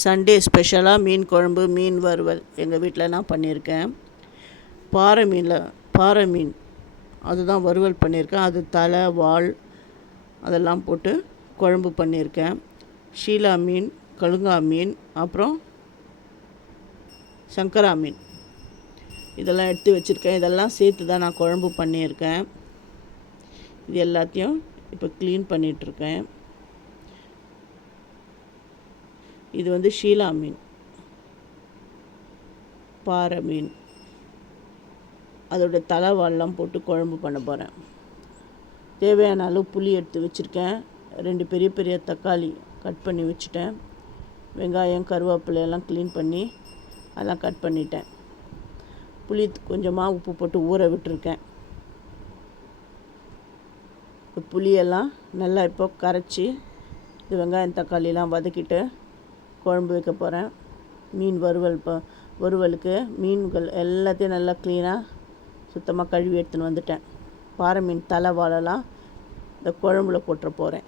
Sunday ஸ்பெஷலாக மீன் குழம்பு, மீன் வறுவல் எங்கள் வீட்டில் நான் பண்ணியிருக்கேன். பாறை மீன் அதுதான் வறுவல் பண்ணியிருக்கேன். அது தலை, வால் அதெல்லாம் போட்டு குழம்பு பண்ணியிருக்கேன். ஷீலா மீன், கழுங்கா மீன், அப்புறம் சங்கரா மீன் இதெல்லாம் எடுத்து வச்சுருக்கேன். இதெல்லாம் சேர்த்து தான் நான் குழம்பு பண்ணியிருக்கேன். இது எல்லாத்தையும் இப்போ க்ளீன் பண்ணிகிட்ருக்கேன். இது ஷீலா மீன், பாறை மீன், அதோட தலைவால்லாம் போட்டு குழம்பு பண்ண போகிறேன். தேவையான அளவு புளி எடுத்து வச்சுருக்கேன். 2 பெரிய பெரிய தக்காளி கட் பண்ணி வச்சுட்டேன். வெங்காயம், கருவேப்பிலை எல்லாம் க்ளீன் பண்ணி அதெல்லாம் கட் பண்ணிட்டேன். புளி கொஞ்சமாக உப்பு போட்டு ஊற விட்டுருக்கேன். புளியெல்லாம் நல்லா இப்போ கரைச்சி இது வெங்காயம் தக்காளிலாம் வதக்கிட்டு குழம்பு வைக்க போகிறேன். மீன் வறுவலுக்கு மீன்கள் எல்லாத்தையும் நல்லா க்ளீனாக சுத்தமாக கழுவி எடுத்துன்னு வந்துட்டேன். பாறை மீன் தலை வாலெல்லாம் இந்த குழம்புல போட்டுற போகிறேன்.